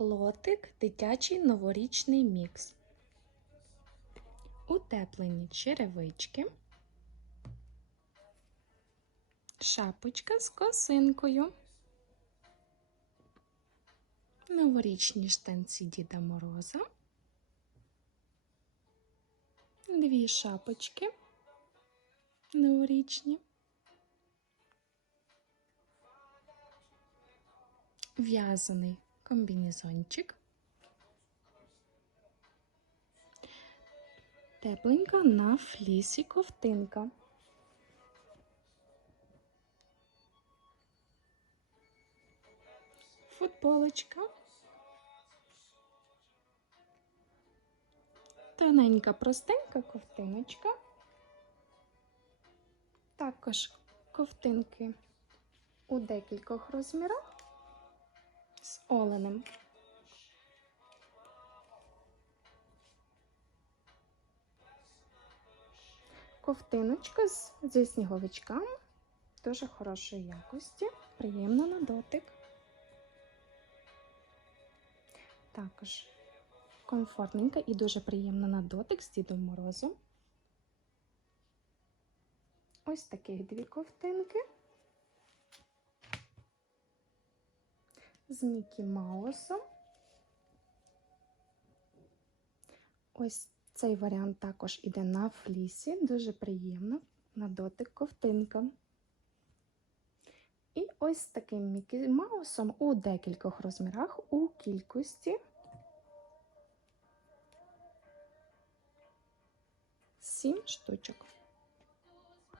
Лотик дитячий новорічний мікс. Утеплені черевички. Шапочка з косинкою. Новорічні штанці Діда Мороза. Дві шапочки новорічні. В'язаний комбінезончик. Тепленька на флісі ковтинка. Футболочка. Тоненька, простенька ковтиночка. Також ковтинки у декількох розмірах оленем. Ковтиночка зі сніговичками дуже хорошої якості, приємна на дотик. Також комфортненька і дуже приємна на дотик з Дідом Морозом. Ось таких дві ковтинки. З Мікі Маусом. Ось цей варіант також іде на флісі, дуже приємно на дотик ковтинка. І ось таким Мікі Маусом у декількох розмірах у кількості. Сім штучок.